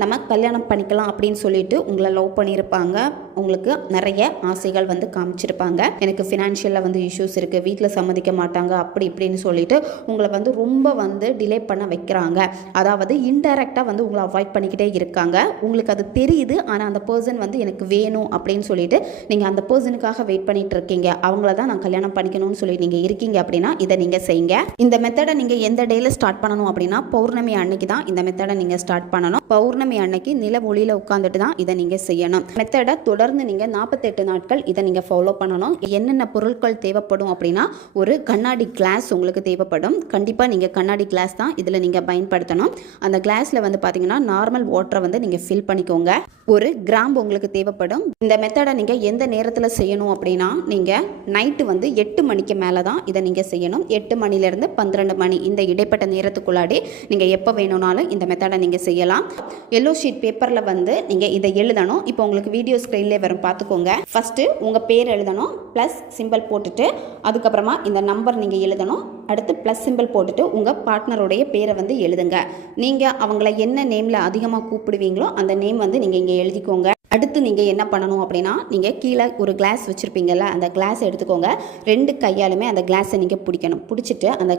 நம்ம கல்யாணம் பண்ணிக்கலாம் அப்படின்னு சொல்லிட்டு உங்களை லவ் பண்ணியிருப்பாங்க. உங்களுக்கு நிறைய ஆசைகள் வந்து காமிச்சிருப்பாங்க. எனக்கு ஃபினான்ஷியலில் வந்து இஷ்யூஸ் இருக்குது, வீட்டில் சம்மதிக்க மாட்டாங்க, அப்படி இப்படின்னு சொல்லிட்டு உங்களை வந்து ரொம்ப வந்து டிலே பண்ண வைக்கிறாங்க. அதாவது இன்டைரக்டாக வந்து உங்களை அவாய்ட் பண்ணிக்கிட்டே இருக்காங்க. உங்களுக்கு அது தெரியுது, ஆனால் அந்த பர்சன் வந்து எனக்கு வேணும் அப்படின்னு சொல்லிட்டு நீங்கள் அந்த பர்சனுக்காக வெயிட் பண்ணிட்டு இருக்கீங்க. அவங்கள தான் நான் கல்யாணம் பண்ணிக்கணும்னு சொல்லி நீங்கள் இருக்கீங்க அப்படின்னா இதை நீங்கள் செய்யுங்க. இந்த மெத்தடை நீங்கள் எந்த டேயில் ஸ்டார்ட் பண்ணணும் அப்படின்னா பௌர்ணமி அன்னைக்கு தான் இந்த மெத்தடை நீங்கள் ஸ்டார்ட் பண்ணணும். பௌர்ணமி அன்னைக்கு நில ஒளியில் உட்காந்துட்டு தான் இதை நீங்கள் செய்யணும். மெத்தடை தொடர்ந்து நீங்கள் 48 நாட்கள் இதை நீங்கள் ஃபாலோ பண்ணணும். என்னென்ன பொருட்கள் தேவைப்படும் அப்படின்னா ஒரு கண்ணாடி கிளாஸ் உங்களுக்கு தேவைப்படும். கண்டிப்பாக நீங்கள் கண்ணாடி கிளாஸ் தான் இதில் நீங்கள் பயன்படுத்தணும். அந்த கிளாஸில் வந்து பார்த்தீங்கன்னா நார்மல் வாட்டரை வந்து நீங்கள் ஃபில் பண்ணிக்கோங்க. ஒரு கிராம்பு உங்களுக்கு தேவைப்படும். இந்த மெத்தடை நீங்கள் எந்த நேரத்தில் செய்யணும் அப்படின்னா நீங்கள் நைட்டு வந்து 8 மணிக்கு மேலே தான் இதை நீங்கள் செய்யணும். 8 மணிலேருந்து 12 மணி இந்த இடைப்பட்ட நேரத்துக்குள்ளாடி நீங்கள் எப்போ வேணும்னாலும் இந்த மெத்தடை நீங்கள் செய்யலாம். எல்லோ ஷீட் பேப்பரில் வந்து நீங்கள் இதை எழுதணும். இப்போ உங்களுக்கு வீடியோ ஸ்க்ரீன்லேயே வரும், பார்த்துக்கோங்க. ஃபஸ்ட்டு உங்கள் பேர் எழுதணும், ப்ளஸ் சிம்பிள் போட்டுட்டு அதுக்கப்புறமா இந்த நம்பர் நீங்கள் எழுதணும். அடுத்து ப்ளஸ் சிம்பிள் போட்டுட்டு உங்கள் பார்ட்னருடைய பேரை வந்து எழுதுங்க. நீங்கள் அவங்கள என்ன நேமில் அதிகமாக கூப்பிடுவீங்களோ அந்த நேம் வந்து நீங்கள் இங்கே எழுதிக்கோங்க. அடுத்து நீங்கள் என்ன பண்ணணும் அப்படின்னா நீங்கள் கீழே ஒரு கிளாஸ் வச்சுருப்பீங்கள்ல, அந்த கிளாஸ் எடுத்துக்கோங்க. 2 கையாலுமே அந்த கிளாஸை நீங்கள் பிடிக்கணும். பிடிச்சிட்டு அந்த